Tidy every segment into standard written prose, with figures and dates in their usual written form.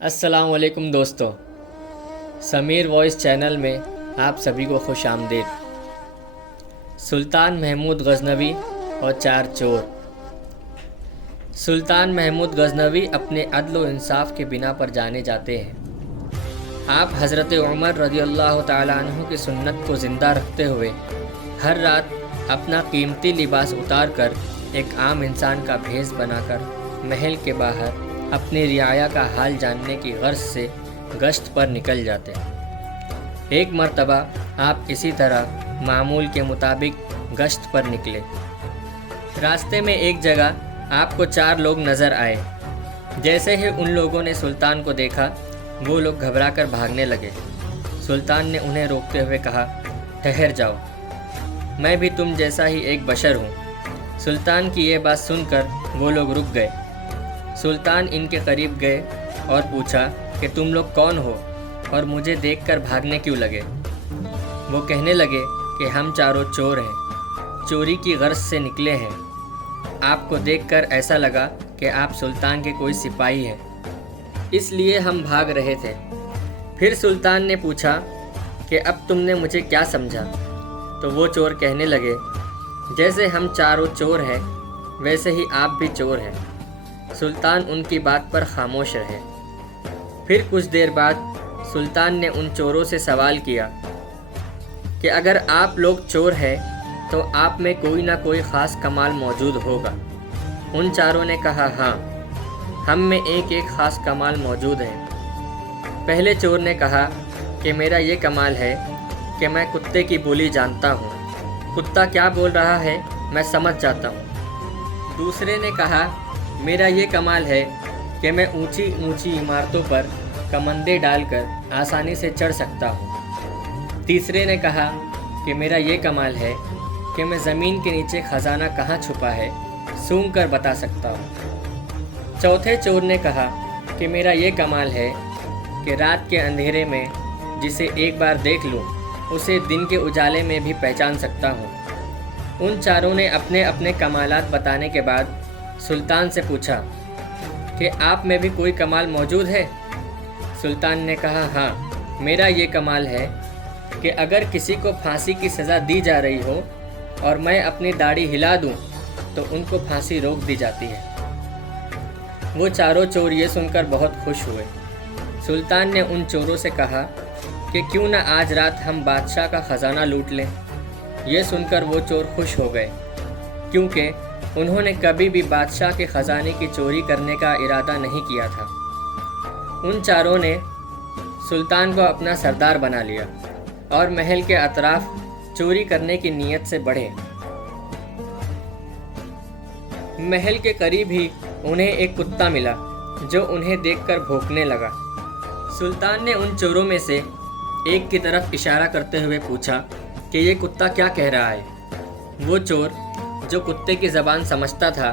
السلام علیکم دوستو، سمیر وائس چینل میں آپ سبھی کو خوش آمدید۔ سلطان محمود غزنوی اور چار چور۔ سلطان محمود غزنوی اپنے عدل و انصاف کے بنا پر جانے جاتے ہیں۔ آپ حضرت عمر رضی اللہ تعالیٰ عنہ کی سنت کو زندہ رکھتے ہوئے ہر رات اپنا قیمتی لباس اتار کر ایک عام انسان کا بھیس بنا کر محل کے باہر اپنی رعایا کا حال جاننے کی غرض سے گشت پر نکل جاتے ہیں۔ ایک مرتبہ آپ اسی طرح معمول کے مطابق گشت پر نکلے۔ راستے میں ایک جگہ آپ کو چار لوگ نظر آئے۔ جیسے ہی ان لوگوں نے سلطان کو دیکھا، وہ لوگ گھبرا کر بھاگنے لگے۔ سلطان نے انہیں روکتے ہوئے کہا، ٹھہر جاؤ، میں بھی تم جیسا ہی ایک بشر ہوں۔ سلطان کی یہ بات سن کر وہ لوگ رک گئے۔ سلطان ان کے قریب گئے اور پوچھا کہ تم لوگ کون ہو اور مجھے دیکھ کر بھاگنے کیوں لگے؟ وہ کہنے لگے کہ ہم چاروں چور ہیں، چوری کی غرض سے نکلے ہیں۔ آپ کو دیکھ کر ایسا لگا کہ آپ سلطان کے کوئی سپاہی ہیں، اس لیے ہم بھاگ رہے تھے۔ پھر سلطان نے پوچھا کہ اب تم نے مجھے کیا سمجھا؟ تو وہ چور کہنے لگے، جیسے ہم چاروں چور ہیں ویسے ہی آپ بھی چور ہیں۔ سلطان ان کی بات پر خاموش رہے۔ پھر کچھ دیر بعد سلطان نے ان چوروں سے سوال کیا کہ اگر آپ لوگ چور ہیں تو آپ میں کوئی نہ کوئی خاص کمال موجود ہوگا۔ ان چاروں نے کہا، ہاں، ہم میں ایک ایک خاص کمال موجود ہے۔ پہلے چور نے کہا کہ میرا یہ کمال ہے کہ میں کتے کی بولی جانتا ہوں، کتا کیا بول رہا ہے میں سمجھ جاتا ہوں۔ دوسرے نے کہا، میرا یہ کمال ہے کہ میں اونچی اونچی عمارتوں پر کمندے ڈال کر آسانی سے چڑھ سکتا ہوں۔ تیسرے نے کہا کہ میرا یہ کمال ہے کہ میں زمین کے نیچے خزانہ کہاں چھپا ہے سونگھ کر بتا سکتا ہوں۔ چوتھے چور نے کہا کہ میرا یہ کمال ہے کہ رات کے اندھیرے میں جسے ایک بار دیکھ لوں اسے دن کے اجالے میں بھی پہچان سکتا ہوں۔ ان چاروں نے اپنے اپنے کمالات بتانے کے بعد سلطان سے پوچھا کہ آپ میں بھی کوئی کمال موجود ہے؟ سلطان نے کہا، ہاں، میرا یہ کمال ہے کہ اگر کسی کو پھانسی کی سزا دی جا رہی ہو اور میں اپنی داڑھی ہلا دوں تو ان کو پھانسی روک دی جاتی ہے۔ وہ چاروں چور یہ سن کر بہت خوش ہوئے۔ سلطان نے ان چوروں سے کہا کہ کیوں نہ آج رات ہم بادشاہ کا خزانہ لوٹ لیں۔ یہ سن کر وہ چور خوش ہو گئے، کیونکہ انہوں نے کبھی بھی بادشاہ کے خزانے کی چوری کرنے کا ارادہ نہیں کیا تھا۔ ان چاروں نے سلطان کو اپنا سردار بنا لیا اور محل کے اطراف چوری کرنے کی نیت سے بڑھے۔ محل کے قریب ہی انہیں ایک کتا ملا جو انہیں دیکھ کر بھونکنے لگا۔ سلطان نے ان چوروں میں سے ایک کی طرف اشارہ کرتے ہوئے پوچھا کہ یہ کتا کیا کہہ رہا ہے؟ وہ چور جو کتے کی زبان سمجھتا تھا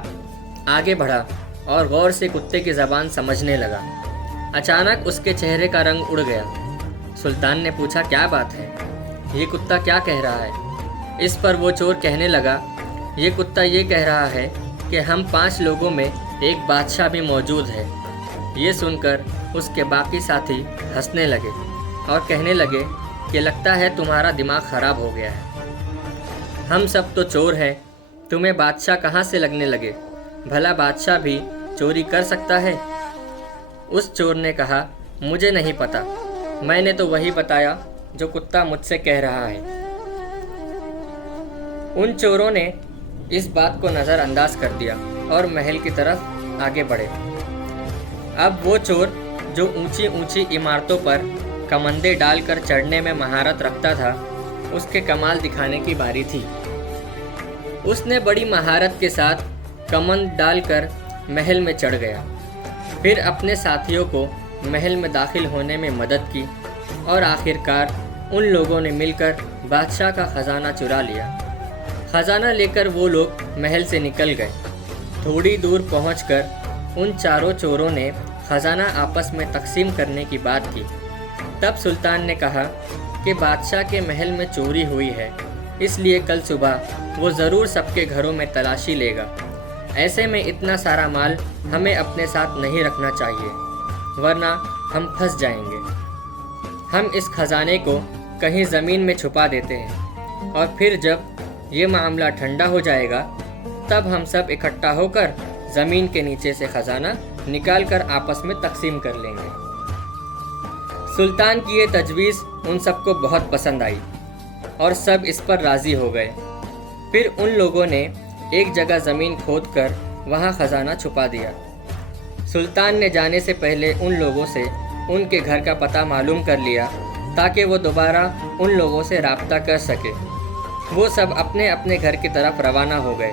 آگے بڑھا اور غور سے کتے کی زبان سمجھنے لگا۔ اچانک اس کے چہرے کا رنگ اڑ گیا۔ سلطان نے پوچھا، کیا بات ہے؟ یہ کتا کیا کہہ رہا ہے؟ اس پر وہ چور کہنے لگا، یہ کتا یہ کہہ رہا ہے کہ ہم 5 لوگوں میں ایک بادشاہ بھی موجود ہے۔ یہ سن کر اس کے باقی ساتھی ہنسنے لگے اور کہنے لگے کہ لگتا ہے تمہارا دماغ خراب ہو گیا ہے، ہم سب تو چور ہیں، تمہیں بادشاہ کہاں سے لگنے لگے؟ بھلا بادشاہ بھی چوری کر سکتا ہے؟ اس چور نے کہا، مجھے نہیں پتا، میں نے تو وہی بتایا جو کتا مجھ سے کہہ رہا ہے۔ ان چوروں نے اس بات کو نظر انداز کر دیا اور محل کی طرف آگے بڑھے۔ اب وہ چور جو اونچی اونچی عمارتوں پر کمندے ڈال کر چڑھنے میں مہارت رکھتا تھا، اس کے کمال دکھانے کی باری تھی۔ اس نے بڑی مہارت کے ساتھ کمند ڈال کر محل میں چڑھ گیا، پھر اپنے ساتھیوں کو محل میں داخل ہونے میں مدد کی اور آخرکار ان لوگوں نے مل کر بادشاہ کا خزانہ چرا لیا۔ خزانہ لے کر وہ لوگ محل سے نکل گئے۔ تھوڑی دور پہنچ کر ان چاروں چوروں نے خزانہ آپس میں تقسیم کرنے کی بات کی۔ تب سلطان نے کہا کہ بادشاہ کے محل میں چوری ہوئی ہے، اس لیے کل صبح وہ ضرور سب کے گھروں میں تلاشی لے گا۔ ایسے میں اتنا سارا مال ہمیں اپنے ساتھ نہیں رکھنا چاہیے، ورنہ ہم پھنس جائیں گے۔ ہم اس خزانے کو کہیں زمین میں چھپا دیتے ہیں، اور پھر جب یہ معاملہ ٹھنڈا ہو جائے گا تب ہم سب اکٹھا ہو کر زمین کے نیچے سے خزانہ نکال کر آپس میں تقسیم کر لیں گے۔ سلطان کی یہ تجویز ان سب کو بہت پسند آئی اور سب اس پر راضی ہو گئے۔ پھر ان لوگوں نے ایک جگہ زمین کھود کر وہاں خزانہ چھپا دیا۔ سلطان نے جانے سے پہلے ان لوگوں سے ان کے گھر کا پتہ معلوم کر لیا تاکہ وہ دوبارہ ان لوگوں سے رابطہ کر سکے۔ وہ سب اپنے اپنے گھر کی طرف روانہ ہو گئے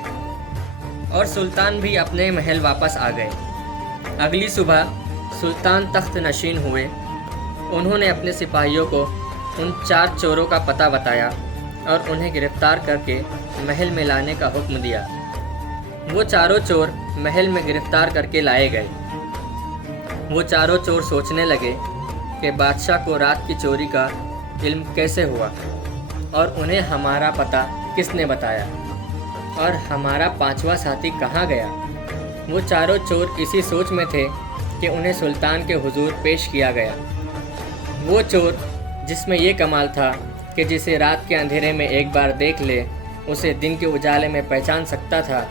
اور سلطان بھی اپنے محل واپس آ گئے۔ اگلی صبح سلطان تخت نشین ہوئے۔ انہوں نے اپنے سپاہیوں کو ان 4 چوروں کا پتہ بتایا اور انہیں گرفتار کر کے محل میں لانے کا حکم دیا۔ وہ چاروں چور محل میں گرفتار کر کے لائے گئے۔ وہ چاروں چور سوچنے لگے کہ بادشاہ کو رات کی چوری کا علم کیسے ہوا، اور انہیں ہمارا پتہ کس نے بتایا، اور ہمارا 5واں ساتھی کہاں گیا۔ وہ چاروں چور اسی سوچ میں تھے کہ انہیں سلطان کے حضور پیش کیا گیا۔ وہ چور جس میں یہ کمال تھا کہ جسے رات کے اندھیرے میں ایک بار دیکھ لے اسے دن کے اجالے میں پہچان سکتا تھا،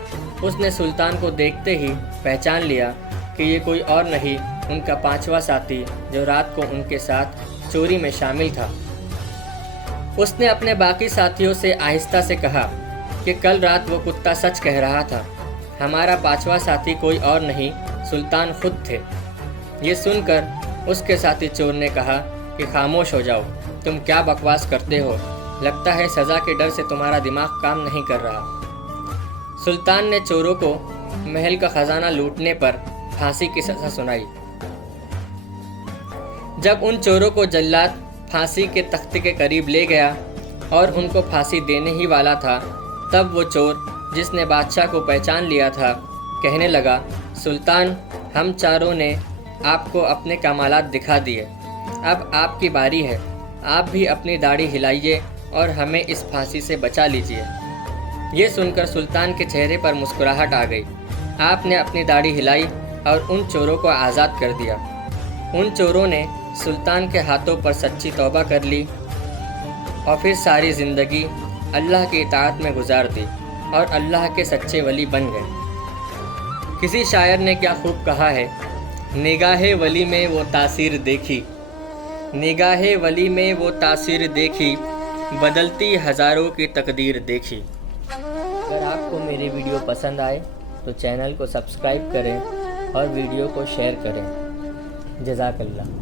اس نے سلطان کو دیکھتے ہی پہچان لیا کہ یہ کوئی اور نہیں ان کا 5واں ساتھی جو رات کو ان کے ساتھ چوری میں شامل تھا۔ اس نے اپنے باقی ساتھیوں سے آہستہ سے کہا کہ کل رات وہ کتا سچ کہہ رہا تھا، ہمارا 5واں ساتھی کوئی اور نہیں سلطان خود تھے۔ یہ سن کر اس کے ساتھی چور نے کہا کہ خاموش ہو جاؤ، تم کیا بکواس کرتے ہو، لگتا ہے سزا کے ڈر سے تمہارا دماغ کام نہیں کر رہا۔ سلطان نے چوروں کو محل کا خزانہ لوٹنے پر پھانسی کی سزا سنائی۔ جب ان چوروں کو جلاد پھانسی کے تخت کے قریب لے گیا اور ان کو پھانسی دینے ہی والا تھا، تب وہ چور جس نے بادشاہ کو پہچان لیا تھا کہنے لگا، سلطان، ہم چاروں نے آپ کو اپنے کمالات دکھا دیے، اب آپ کی باری ہے، آپ بھی اپنی داڑھی ہلائیے اور ہمیں اس پھانسی سے بچا لیجیے۔ یہ سن کر سلطان کے چہرے پر مسکراہٹ آ گئی۔ آپ نے اپنی داڑھی ہلائی اور ان چوروں کو آزاد کر دیا۔ ان چوروں نے سلطان کے ہاتھوں پر سچی توبہ کر لی اور پھر ساری زندگی اللہ کی اطاعت میں گزار دی اور اللہ کے سچے ولی بن گئے۔ کسی شاعر نے کیا خوب کہا ہے، نگاہ ولی میں وہ تاثیر دیکھی، نگاہ ولی میں وہ تاثیر دیکھی، بدلتی ہزاروں کی تقدیر دیکھی۔ اگر آپ کو میری ویڈیو پسند آئے تو چینل کو سبسکرائب کریں اور ویڈیو کو شیئر کریں۔ جزاک اللہ۔